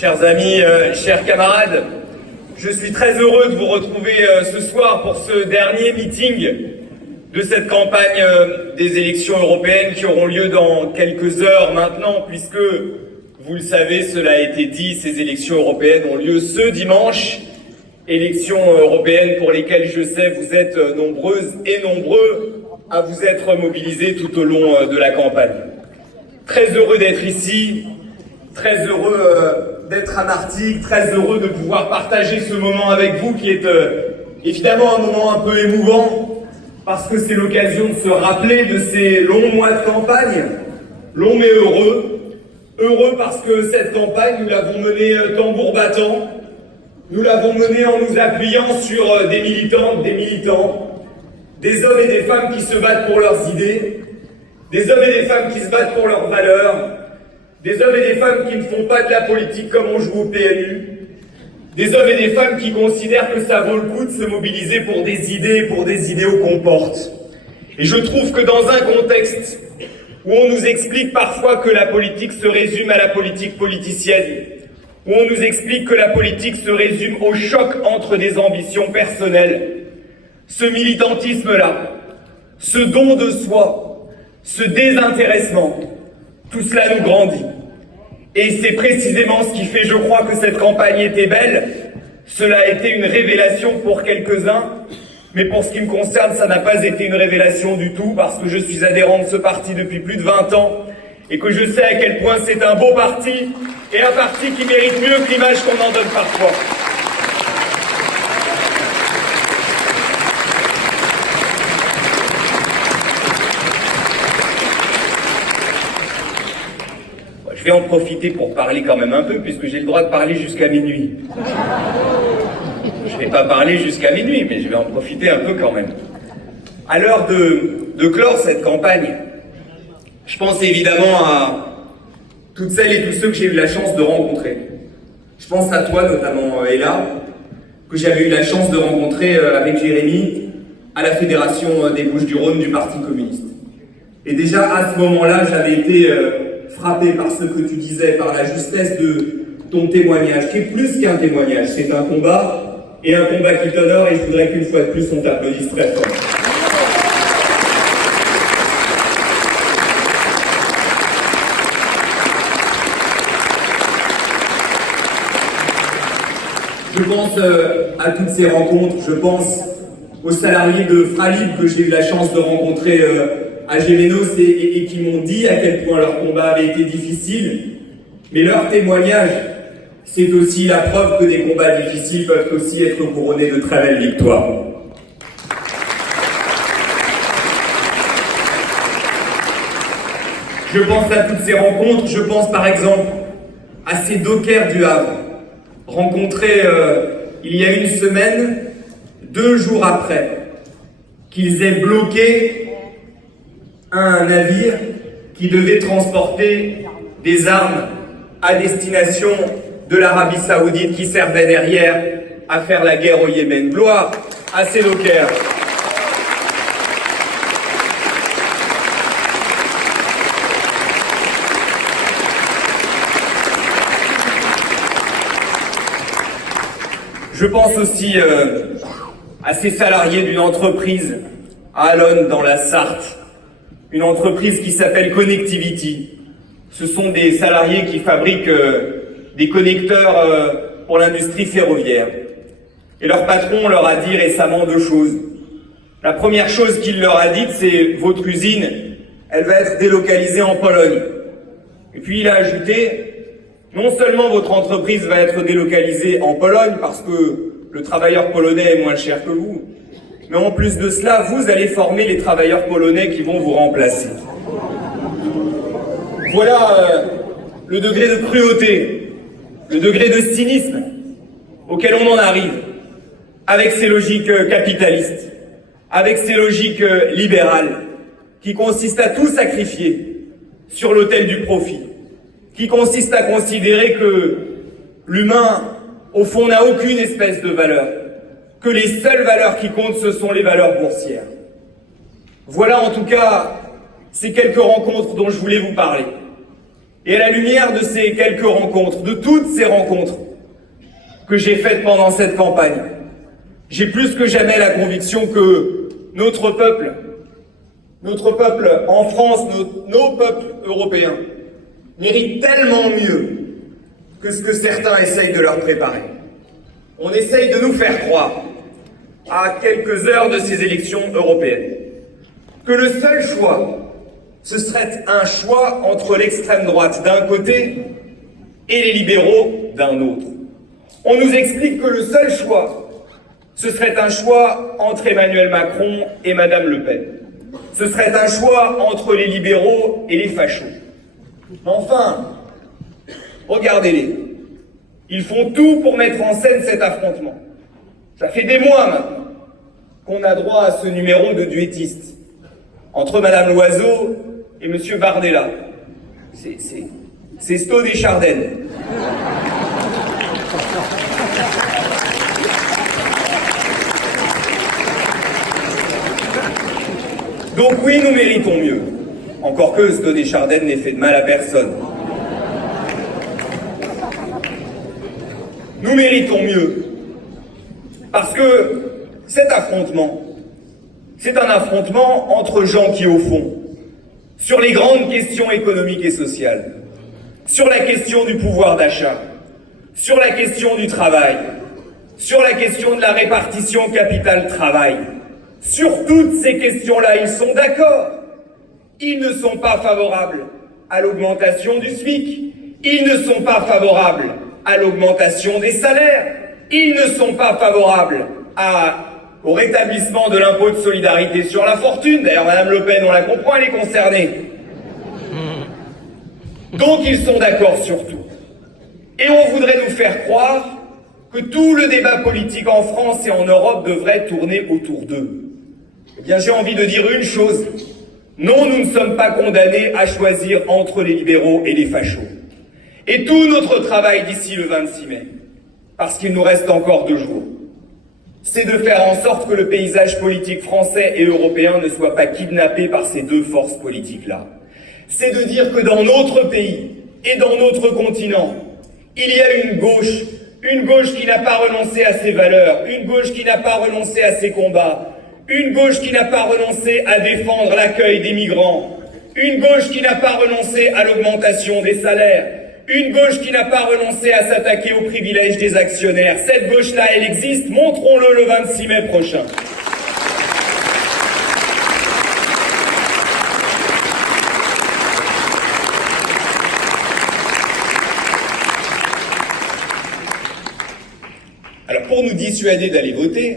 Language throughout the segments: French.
Chers amis, chers camarades, je suis très heureux de vous retrouver ce soir pour ce dernier meeting de cette campagne des élections européennes qui auront lieu dans quelques heures maintenant, puisque, vous le savez, cela a été dit, ces élections européennes ont lieu ce dimanche. Élections européennes pour lesquelles, je sais, vous êtes nombreuses et nombreux à vous être mobilisés tout au long de la campagne. Très heureux d'être ici, très heureux d'être à Martigues, très heureux de pouvoir partager ce moment avec vous qui est évidemment un moment un peu émouvant parce que c'est l'occasion de se rappeler de ces longs mois de campagne, longs mais heureux. Heureux parce que cette campagne, nous l'avons menée tambour battant, nous l'avons menée en nous appuyant sur des militantes, des militants, des hommes et des femmes qui se battent pour leurs idées, des hommes et des femmes qui se battent pour leurs valeurs, des hommes et des femmes qui ne font pas de la politique comme on joue au PMU, des hommes et des femmes qui considèrent que ça vaut le coup de se mobiliser pour des idéaux qu'on porte. Et je trouve que dans un contexte où on nous explique parfois que la politique se résume à la politique politicienne, où on nous explique que la politique se résume au choc entre des ambitions personnelles, ce militantisme-là, ce don de soi, ce désintéressement, tout cela nous grandit. Et c'est précisément ce qui fait, je crois, que cette campagne était belle. Cela a été une révélation pour quelques-uns, mais pour ce qui me concerne, ça n'a pas été une révélation du tout, parce que je suis adhérent de ce parti depuis plus de 20 ans, et que je sais à quel point c'est un beau parti, et un parti qui mérite mieux que l'image qu'on en donne parfois. Je vais en profiter pour parler quand même un peu, puisque j'ai le droit de parler jusqu'à minuit. Je ne vais pas parler jusqu'à minuit, mais je vais en profiter un peu quand même. À l'heure de clore cette campagne, je pense évidemment à toutes celles et tous ceux que j'ai eu la chance de rencontrer. Je pense à toi notamment, Ella, que j'avais eu la chance de rencontrer avec Jérémy à la Fédération des Bouches-du-Rhône du Parti communiste. Et déjà à ce moment-là, j'avais été frappé par ce que tu disais, par la justesse de ton témoignage, qui est plus qu'un témoignage, c'est un combat, et un combat qui t'honore, et je voudrais qu'une fois de plus on t'applaudisse très fort. Je pense à toutes ces rencontres, je pense aux salariés de Fralib que j'ai eu la chance de rencontrer à Gémenos et qui m'ont dit à quel point leur combat avait été difficile, mais leur témoignage, c'est aussi la preuve que des combats difficiles peuvent aussi être couronnés de très belles victoires. Je pense à toutes ces rencontres, je pense par exemple à ces dockers du Havre, rencontrés il y a une semaine, 2 jours après qu'ils aient bloqué un navire qui devait transporter des armes à destination de l'Arabie Saoudite qui servait derrière à faire la guerre au Yémen. Gloire à ces dockers. Je pense aussi à ces salariés d'une entreprise à Allonnes dans la Sarthe, une entreprise qui s'appelle Connectivity. Ce sont des salariés qui fabriquent des connecteurs pour l'industrie ferroviaire. Et leur patron leur a dit récemment 2 choses. La première chose qu'il leur a dite, c'est « Votre usine, elle va être délocalisée en Pologne ». Et puis il a ajouté « Non seulement votre entreprise va être délocalisée en Pologne parce que le travailleur polonais est moins cher que vous, mais en plus de cela, vous allez former les travailleurs polonais qui vont vous remplacer. » Voilà le degré de cruauté, le degré de cynisme auquel on en arrive avec ces logiques capitalistes, avec ces logiques libérales qui consistent à tout sacrifier sur l'autel du profit, qui consistent à considérer que l'humain, au fond, n'a aucune espèce de valeur, que les seules valeurs qui comptent, ce sont les valeurs boursières. Voilà en tout cas ces quelques rencontres dont je voulais vous parler. Et à la lumière de ces quelques rencontres, de toutes ces rencontres que j'ai faites pendant cette campagne, j'ai plus que jamais la conviction que notre peuple en France, nos peuples européens, méritent tellement mieux que ce que certains essayent de leur préparer. On essaye de nous faire croire, à quelques heures de ces élections européennes, que le seul choix, ce serait un choix entre l'extrême droite d'un côté et les libéraux d'un autre. On nous explique que le seul choix, ce serait un choix entre Emmanuel Macron et Madame Le Pen. Ce serait un choix entre les libéraux et les fachos. Enfin, regardez-les. Ils font tout pour mettre en scène cet affrontement. Ça fait des mois maintenant qu'on a droit à ce numéro de duettiste entre Madame Loiseau et Monsieur Bardella. C'est Sto Deschardenne. Donc oui, nous méritons mieux. Encore que Sto Deschardenne n'ait fait de mal à personne. Nous méritons mieux. Parce que cet affrontement, c'est un affrontement entre gens qui, au fond, sur les grandes questions économiques et sociales, sur la question du pouvoir d'achat, sur la question du travail, sur la question de la répartition capital-travail, sur toutes ces questions-là, ils sont d'accord. Ils ne sont pas favorables à l'augmentation du SMIC. Ils ne sont pas favorables à l'augmentation des salaires. Ils ne sont pas favorables au rétablissement de l'impôt de solidarité sur la fortune. D'ailleurs, Madame Le Pen, on la comprend, elle est concernée. Donc ils sont d'accord sur tout. Et on voudrait nous faire croire que tout le débat politique en France et en Europe devrait tourner autour d'eux. Eh bien, j'ai envie de dire une chose. Non, nous ne sommes pas condamnés à choisir entre les libéraux et les fachos. Et tout notre travail d'ici le 26 mai, parce qu'il nous reste encore 2 jours, c'est de faire en sorte que le paysage politique français et européen ne soit pas kidnappé par ces 2 forces politiques-là. C'est de dire que dans notre pays et dans notre continent, il y a une gauche qui n'a pas renoncé à ses valeurs, une gauche qui n'a pas renoncé à ses combats, une gauche qui n'a pas renoncé à défendre l'accueil des migrants, une gauche qui n'a pas renoncé à l'augmentation des salaires, une gauche qui n'a pas renoncé à s'attaquer aux privilèges des actionnaires. Cette gauche-là, elle existe, montrons-le le 26 mai prochain. Alors pour nous dissuader d'aller voter,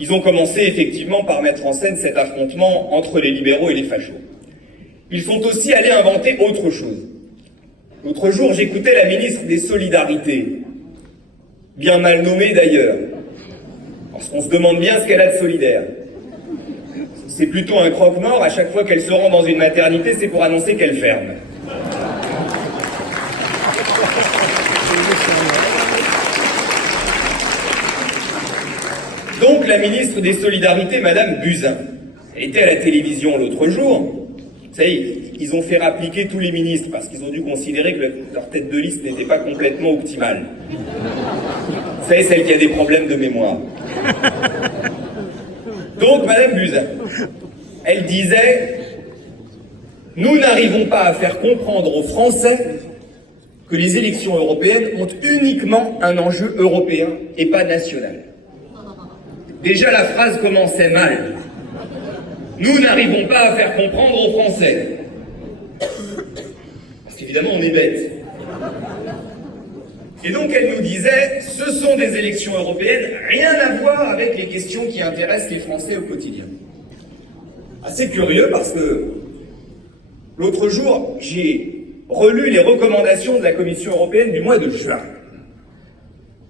ils ont commencé effectivement par mettre en scène cet affrontement entre les libéraux et les fachos. Ils sont aussi allés inventer autre chose. L'autre jour, j'écoutais la ministre des Solidarités, bien mal nommée d'ailleurs, parce qu'on se demande bien ce qu'elle a de solidaire. C'est plutôt un croque-mort, à chaque fois qu'elle se rend dans une maternité, c'est pour annoncer qu'elle ferme. Donc la ministre des Solidarités, Madame Buzyn, elle était à la télévision l'autre jour. Vous savez, ils ont fait appliquer tous les ministres parce qu'ils ont dû considérer que leur tête de liste n'était pas complètement optimale. Vous savez, celle qui a des problèmes de mémoire. Donc Madame Buzyn, elle disait « Nous n'arrivons pas à faire comprendre aux Français que les élections européennes ont uniquement un enjeu européen et pas national. » Déjà, la phrase commençait mal. Nous n'arrivons pas à faire comprendre aux Français. Parce qu'évidemment, on est bête. Et donc, elle nous disait, ce sont des élections européennes, rien à voir avec les questions qui intéressent les Français au quotidien. Assez curieux parce que l'autre jour, j'ai relu les recommandations de la Commission européenne du mois de juin.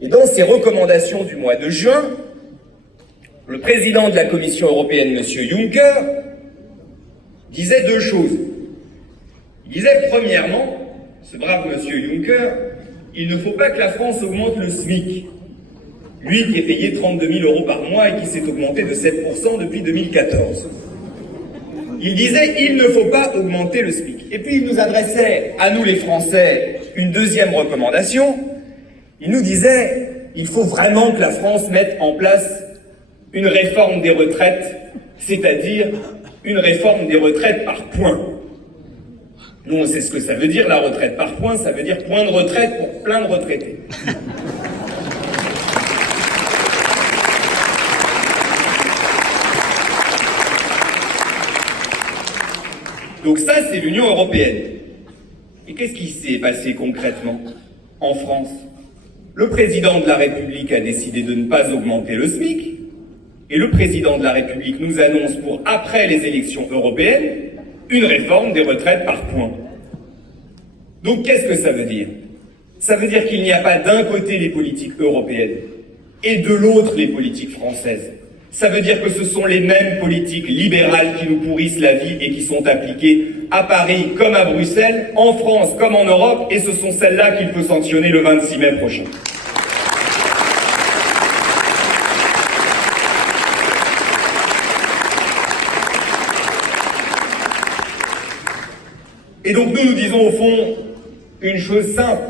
Et dans ces recommandations du mois de juin, le président de la Commission européenne, M. Juncker, disait 2 choses. Il disait, premièrement, ce brave M. Juncker, il ne faut pas que la France augmente le SMIC. Lui qui est payé 32 000 € par mois et qui s'est augmenté de 7% depuis 2014. il disait « il ne faut pas augmenter le SMIC ». Et puis il nous adressait, à nous les Français, une deuxième recommandation. Il nous disait « il faut vraiment que la France mette en place une réforme des retraites, c'est-à-dire une réforme des retraites par points ». Nous, on sait ce que ça veut dire, la retraite par points, ça veut dire point de retraite pour plein de retraités. Donc ça, c'est l'Union européenne. Et qu'est-ce qui s'est passé concrètement en France? Le président de la République a décidé de ne pas augmenter le SMIC, et le président de la République nous annonce pour après les élections européennes une réforme des retraites par points. Donc qu'est-ce que ça veut dire? Ça veut dire qu'il n'y a pas d'un côté les politiques européennes et de l'autre les politiques françaises. Ça veut dire que ce sont les mêmes politiques libérales qui nous pourrissent la vie et qui sont appliquées à Paris comme à Bruxelles, en France comme en Europe, et ce sont celles-là qu'il faut sanctionner le 26 mai prochain. Et donc nous disons au fond une chose simple,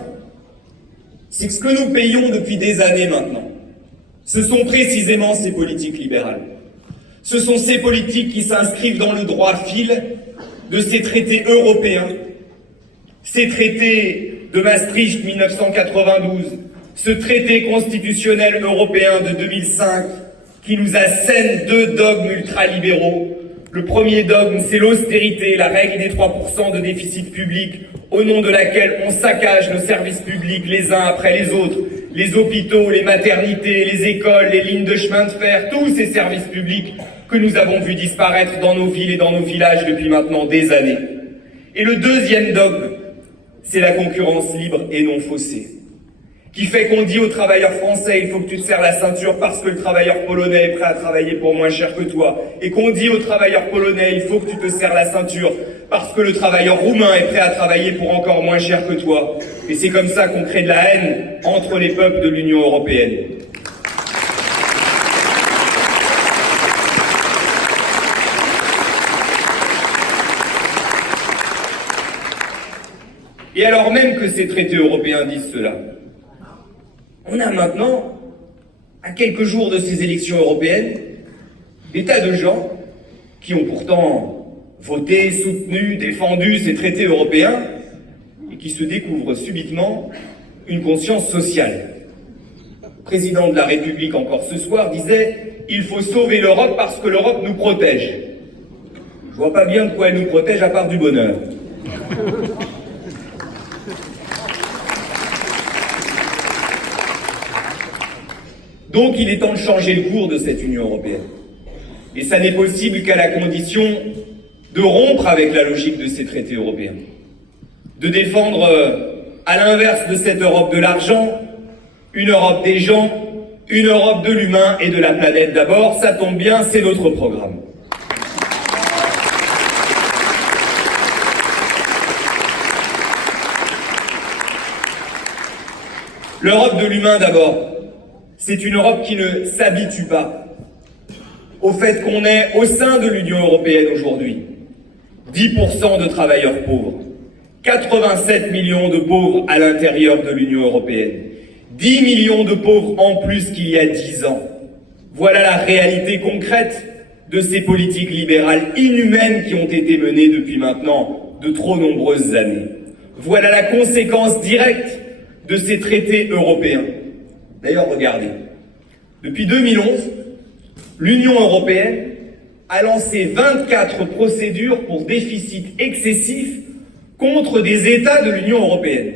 c'est que ce que nous payons depuis des années maintenant, ce sont précisément ces politiques libérales. Ce sont ces politiques qui s'inscrivent dans le droit fil de ces traités européens, ces traités de Maastricht 1992, ce traité constitutionnel européen de 2005 qui nous assène deux dogmes ultralibéraux. Le premier dogme, c'est l'austérité, la règle des 3% de déficit public, au nom de laquelle on saccage nos services publics les uns après les autres, les hôpitaux, les maternités, les écoles, les lignes de chemin de fer, tous ces services publics que nous avons vus disparaître dans nos villes et dans nos villages depuis maintenant des années. Et le deuxième dogme, c'est la concurrence libre et non faussée, qui fait qu'on dit aux travailleurs français, il faut que tu te serres la ceinture parce que le travailleur polonais est prêt à travailler pour moins cher que toi, et qu'on dit aux travailleurs polonais, il faut que tu te serres la ceinture parce que le travailleur roumain est prêt à travailler pour encore moins cher que toi. Et c'est comme ça qu'on crée de la haine entre les peuples de l'Union européenne. Et alors même que ces traités européens disent cela, on a maintenant, à quelques jours de ces élections européennes, des tas de gens qui ont pourtant voté, soutenu, défendu ces traités européens et qui se découvrent subitement une conscience sociale. Le président de la République, encore ce soir, disait « Il faut sauver l'Europe parce que l'Europe nous protège ». Je vois pas bien de quoi elle nous protège à part du bonheur. Donc il est temps de changer le cours de cette Union européenne. Et ça n'est possible qu'à la condition de rompre avec la logique de ces traités européens. De défendre, à l'inverse de cette Europe de l'argent, une Europe des gens, une Europe de l'humain et de la planète d'abord. Ça tombe bien, c'est notre programme. L'Europe de l'humain d'abord. C'est une Europe qui ne s'habitue pas au fait qu'on est au sein de l'Union européenne aujourd'hui 10% de travailleurs pauvres, 87 millions de pauvres à l'intérieur de l'Union européenne, 10 millions de pauvres en plus qu'il y a 10 ans. Voilà la réalité concrète de ces politiques libérales inhumaines qui ont été menées depuis maintenant de trop nombreuses années. Voilà la conséquence directe de ces traités européens. D'ailleurs, regardez, depuis 2011, l'Union européenne a lancé 24 procédures pour déficit excessif contre des États de l'Union européenne.